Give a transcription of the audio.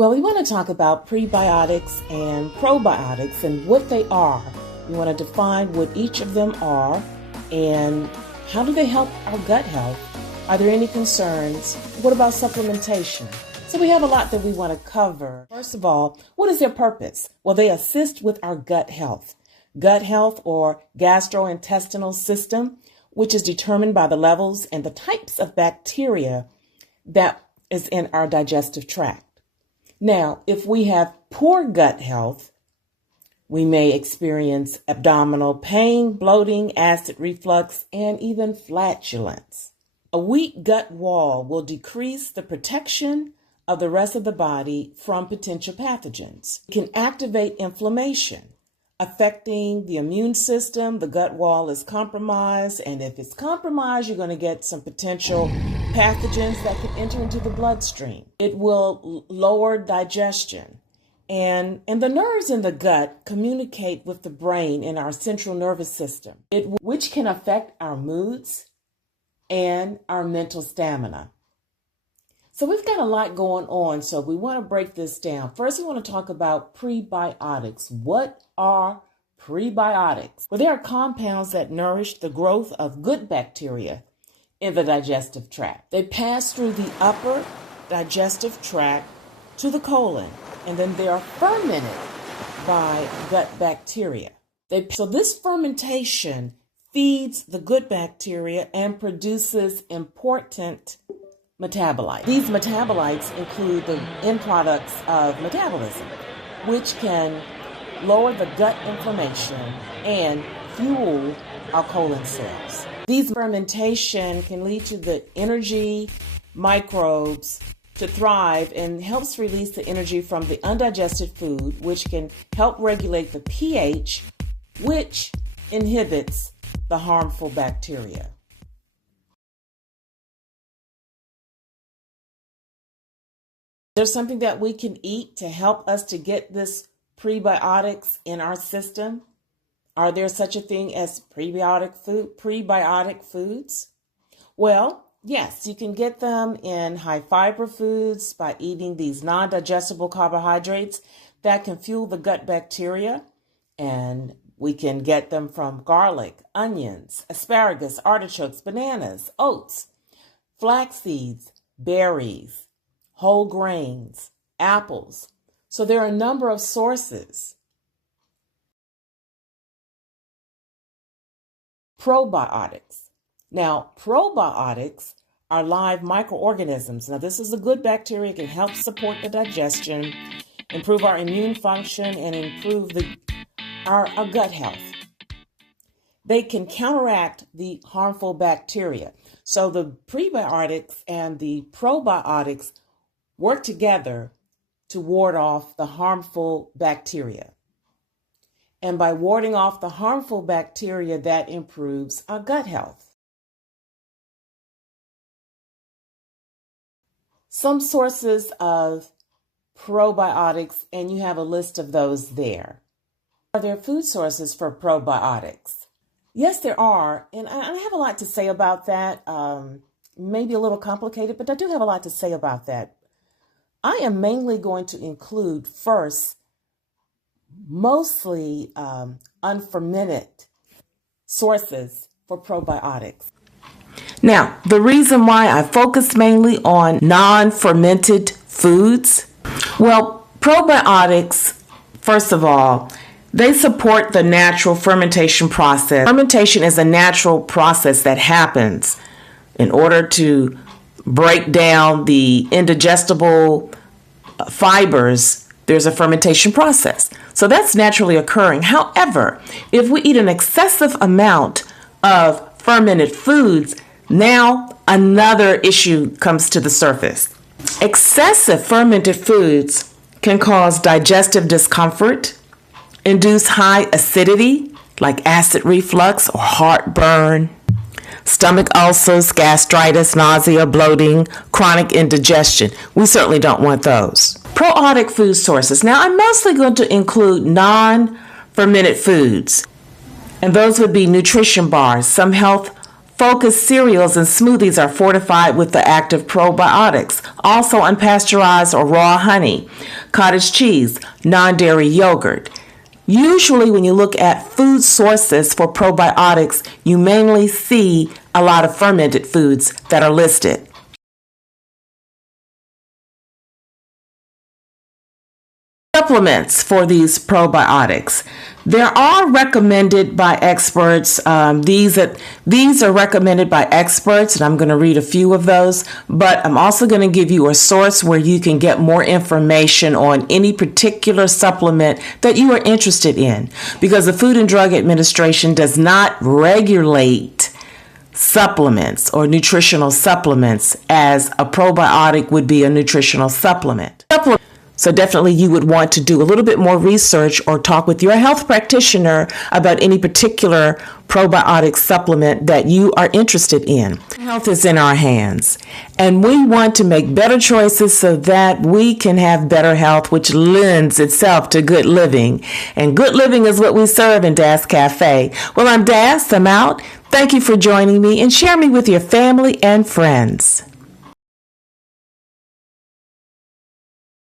Well, we want to talk about prebiotics and probiotics and what they are. We want to define what each of them are and how do they help our gut health. Are there any concerns? What about supplementation? So we have a lot that we want to cover. First of all, what is their purpose? Well, they assist with our gut health. Gut health or gastrointestinal system, which is determined by the levels and the types of bacteria that is in our digestive tract. Now, if we have poor gut health, we may experience abdominal pain, bloating, acid reflux, and even flatulence. A weak gut wall will decrease the protection of the rest of the body from potential pathogens. It can activate inflammation, affecting the immune system. The gut wall is compromised, and if it's compromised, you're going to get some potential pathogens that can enter into the bloodstream. It will lower digestion. And the nerves in the gut communicate with the brain in our central nervous system, which can affect our moods and our mental stamina. So we've got a lot going on, so we want to break this down. First, we want to talk about prebiotics. What are prebiotics? Well, they are compounds that nourish the growth of good bacteria in the digestive tract. They pass through the upper digestive tract to the colon, and then they are fermented by gut bacteria. So this fermentation feeds the good bacteria and produces important metabolites. These metabolites include the end products of metabolism, which can lower the gut inflammation and fuel our colon cells. These fermentation can lead to the energy microbes to thrive and helps release the energy from the undigested food, which can help regulate the pH, which inhibits the harmful bacteria. There's something that we can eat to help us to get this prebiotics in our system. Are there such a thing as prebiotic foods? Well, yes, you can get them in high fiber foods by eating these non-digestible carbohydrates that can fuel the gut bacteria. And we can get them from garlic, onions, asparagus, artichokes, bananas, oats, flax seeds, berries, whole grains, apples. So there are a number of sources. Probiotics. Now, probiotics are live microorganisms. Now, this is a good bacteria. It can help support the digestion, improve our immune function, and improve our gut health. They can counteract the harmful bacteria. So the prebiotics and the probiotics work together to ward off the harmful bacteria. And by warding off the harmful bacteria, that improves our gut health. Some sources of probiotics, and you have a list of those there. Are there food sources for probiotics? Yes, there are, and I have a lot to say about that. Maybe a little complicated, but I do have a lot to say about that. I am mainly going to include first mostly unfermented sources for probiotics. Now, the reason why I focus mainly on non-fermented foods, well, probiotics, first of all, they support the natural fermentation process. Fermentation is a natural process that happens in order to break down the indigestible fibers. There's a fermentation process. So that's naturally occurring. However, if we eat an excessive amount of fermented foods, now another issue comes to the surface. Excessive fermented foods can cause digestive discomfort, induce high acidity like acid reflux or heartburn, stomach ulcers, gastritis, nausea, bloating, chronic indigestion. We certainly don't want those. Probiotic food sources. Now, I'm mostly going to include non-fermented foods, and those would be nutrition bars, some health Focus cereals and smoothies are fortified with the active probiotics. Also unpasteurized or raw honey, cottage cheese, non-dairy yogurt. Usually when you look at food sources for probiotics, you mainly see a lot of fermented foods that are listed. Supplements for these probiotics. There are recommended by experts. These are recommended by experts, and I'm going to read a few of those, but I'm also going to give you a source where you can get more information on any particular supplement that you are interested in, because the Food and Drug Administration does not regulate supplements or nutritional supplements as a probiotic would be a nutritional supplement. So definitely you would want to do a little bit more research or talk with your health practitioner about any particular probiotic supplement that you are interested in. Health is in our hands, and we want to make better choices so that we can have better health, which lends itself to good living. And good living is what we serve in Das Cafe. Well, I'm Das. I'm out. Thank you for joining me, and share me with your family and friends.